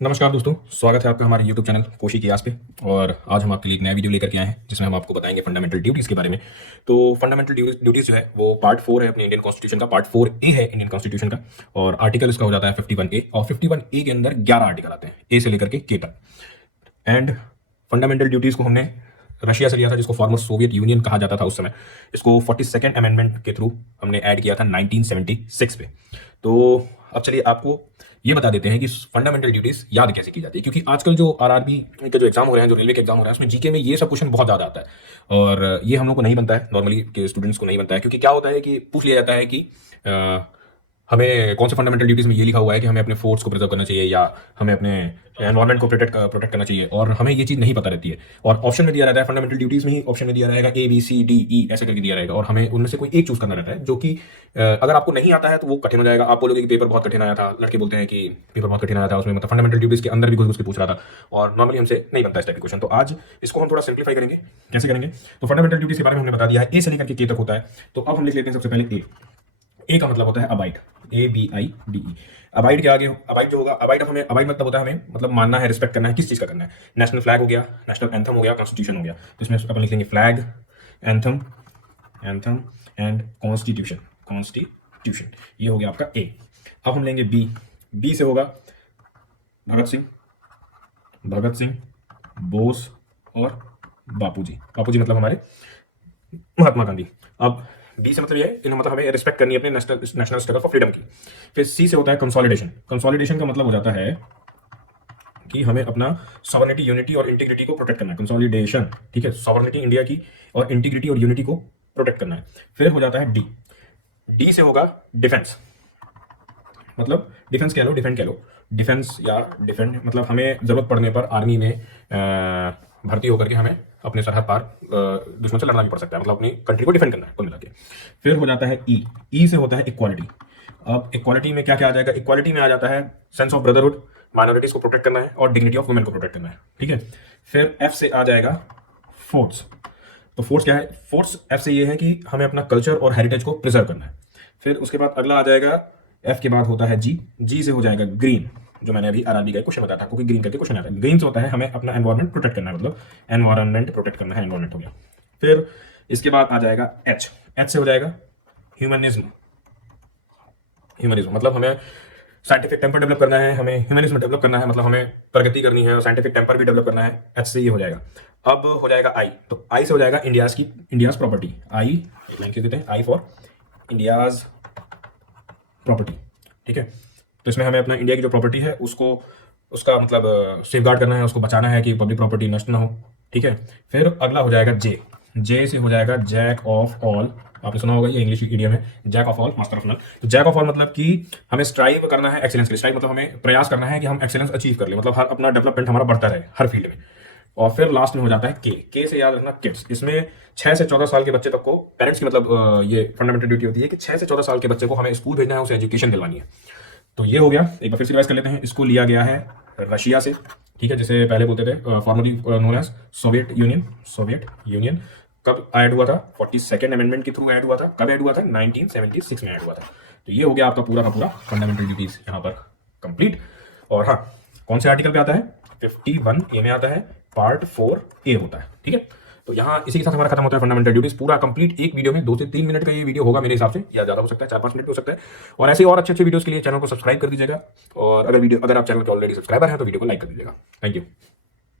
नमस्कार दोस्तों, स्वागत है आपका हमारे YouTube चैनल कोशी की आस पे। और आज हम आपके लिए एक नया वीडियो लेकर के आए हैं जिसमें हम आपको बताएंगे फंडामेंटल ड्यूटीज़ के बारे में। तो फंडामेंटल ड्यूटीज़ जो है वो पार्ट 4 है अपनी इंडियन कॉन्स्टिट्यूशन का, पार्ट 4A है इंडियन कॉन्स्टिट्यूशन का। और आर्टिकल इसका हो जाता है 51A, और 51A के अंदर 11 आर्टिकल आते हैं, ए से लेकर के के तक। एंड फंडामेंटल ड्यूटीज़ को हमने रशिया से लिया था, जिसको फॉर्मर सोवियत यूनियन कहा जाता था उस समय। इसको 42nd अमेंडमेंट के थ्रू हमने ऐड किया था 1976 पे। तो अब चलिए आपको ये बता देते हैं कि फंडामेंटल ड्यूटीज याद कैसे की जाती है, क्योंकि आजकल जो आरआरबी के जो एग्जाम हो रहे हैं, जो रेलवे के एग्जाम हो रहे हैं, उसमें जीके में ये सब क्वेश्चन बहुत ज्यादा आता है। और ये हम लोग को नहीं बनता है, नॉर्मली के स्टूडेंट्स को नहीं बनता है। क्योंकि क्या होता है कि पूछ लिया जाता है कि हमें कौन से फंडामेंटल ड्यूटीज में ये लिखा हुआ है कि हमें अपने फोर्स को प्रिजर्व करना चाहिए या हमें अपने एनवायरमेंट को प्रोटेक्ट करना चाहिए, और हमें ये चीज़ नहीं पता रहती है। और ऑप्शन में दिया रहता है, फंडामेंटल ड्यूटीज में ही ऑप्शन में दिया रहेगा A B C D E ऐसे करके दिया रहेगा, और हमें उनमें से कोई एक चूज करना रहता है। जो कि अगर आपको नहीं आता है तो वो कठिन हो जाएगा। आप बोलोगे कि पेपर बहुत कठिन आया था, लड़के बोलते हैं कि पेपर बहुत कठिन आया था, उसमें मतलब फंडामेंटल ड्यूटीज के अंदर भी घुस घुस के पूछ रहा था, और नॉर्मली हमसे नहीं बनता इस टाइप के क्वेश्चन। तो आज इसको हम थोड़ा सिंप्लीफाई करेंगे। कैसे करेंगे? तो फंडामेंटल ड्यूटीज के बारे में हमने बता दिया है, ए से लेकर के के तक होता है। तो अब हम लिख लेते हैं सबसे पहले ए का मतलब होता है अबाइड, ABIDE। अबाइड के आगे अबाइड जो होगा, अबाइड अबाइड मतलब होता है हमें मतलब मानना है, रिस्पेक्ट करना है। किस चीज का करना है? नेशनल फ्लैग हो गया, नेशनल एंथम हो गया, कॉन्स्टिट्यूशन हो गया। तो इसमें अपन लिखेंगे फ्लैग, एंथम एंड कॉन्स्टिट्यूशन। ये हो गया आपका ए। अब हम लेंगे बी से होगा भगत सिंह, बोस और बापूजी। बापूजी मतलब हमारे महात्मा गांधी। अब बी से मतलब ये है, मतलब हमें रिस्पेक्ट करनी है अपने नेशनल स्ट्रगल फॉर फ्रीडम की। फिर सी से होता है कंसोलिडेशन। कंसोलिडेशन का मतलब हो जाता है कि हमें अपना सॉवरेनिटी, यूनिटी और इंटीग्रिटी को प्रोटेक्ट करना है। कंसोलिडेशन, ठीक है, सॉवरेनिटी इंडिया की और इंटीग्रिटी और यूनिटी को प्रोटेक्ट करना है। फिर हो जाता है डी से होगा डिफेंस। मतलब डिफेंस कह लो, डिफेंड कह लो, डिफेंस या डिफेंड मतलब हमें जरूरत पड़ने पर आर्मी में भर्ती होकर के हमें अपने सरहद पार दुश्मन से लड़ना भी पड़ सकता है, मतलब अपनी कंट्री को डिफेंड करना है कुल मिला के। फिर हो जाता है ई से होता है इक्वालिटी। अब इक्वालिटी में क्या क्या आ जाएगा? इक्वालिटी में आ जाता है सेंस ऑफ ब्रदरहुड, माइनॉरिटीज को प्रोटेक्ट करना है और डिग्निटी ऑफ वुमेन को प्रोटेक्ट करना है, ठीक है। फिर एफ से आ जाएगा फोर्स। तो फोर्स क्या है? फोर्स एफ से ये है कि हमें अपना कल्चर और हेरिटेज को प्रिजर्व करना है। फिर उसके बाद अगला आ जाएगा, एफ के बाद होता है जी से हो जाएगा ग्रीन, जो मैंने अभी आरआरबी का क्वेश्चन बताया था, क्योंकि ग्रीन करके क्वेश्चन आता है। ग्रीन से होता है हमें अपना एनवायरमेंट प्रोटेक्ट करना है, मतलब एनवायरमेंट प्रोटेक्ट करना है, एनवायरमेंट हो गया। फिर इसके बाद आ जाएगा एच से हो जाएगा ह्यूमनिज्म। मतलब हमें साइंटिफिक टेम्पर डेवलप करना है, हमें ह्यूमनिज्म डेवलप करना है, मतलब हमें प्रगति करनी है और साइंटिफिक टेम्पर भी डेवलप करना है। एच से ये हो जाएगा। अब हो जाएगा आई। तो आई से हो जाएगा इंडियाज प्रॉपर्टी। आई एक लाइन लिख देते हैं, आई फॉर इंडियाज प्रॉपर्टी, ठीक है। तो इसमें हमें अपना इंडिया की जो प्रॉपर्टी है उसको, उसका मतलब सेफ गार्ड करना है, उसको बचाना है कि पब्लिक प्रॉपर्टी नष्ट ना हो, ठीक है। फिर अगला हो जाएगा जे से हो जाएगा जैक ऑफ ऑल। आपने सुना होगा, ये इंग्लिश इडियम है, jack of all master of none. तो जैक ऑफ ऑल मतलब कि हमें स्ट्राइव करना है एक्सेलेंस के लिए। स्ट्राइव मतलब हमें प्रयास करना है कि हम एक्सेलेंस अचीव कर ले, मतलब हर अपना डेवलपमेंट हमारा बढ़ता रहे हर फील्ड में। और फिर लास्ट में हो जाता है के से याद रखना किड्स। इसमें 6 से 14 साल के बच्चे तक को पेरेंट्स की मतलब ये फंडामेंटल ड्यूटी होती है कि 6 से 14 साल के बच्चे को हमें स्कूल भेजना है, उसे एजुकेशन दिलवानी है। तो ये हो गया। एक बार फिर से रिवाइज कर लेते हैं। इसको लिया गया है रशिया से, ठीक है, जिसे पहले बोलते थे formerly known as Soviet Union. कब ऐड हुआ था? 42nd अमेंडमेंट के थ्रू ऐड हुआ था। कब ऐड हुआ था? 1976 में ऐड हुआ था। तो ये हो गया आपका पूरा का पूरा फंडामेंटल ड्यूटीज यहाँ पर कंप्लीट। और हाँ, कौन से आर्टिकल पे आता है? 51A में आता है, पार्ट 4A होता है, ठीक है। तो यहाँ इसी के साथ हमारा खत्म होता है फंडामेंटल ड्यूटीज पूरा कंप्लीट एक वीडियो में। 2 से 3 मिनट का ये वीडियो होगा मेरे हिसाब से, या ज्यादा हो सकता है, 4-5 मिनट हो सकता है। और ऐसे और अच्छे वीडियोस के लिए चैनल को सब्सक्राइब कर दीजिएगा। और अगर आप चैनल के ऑलरेडी सब्सक्राइबर हैं तो वीडियो को लाइक कर दीजिएगा। Thank you.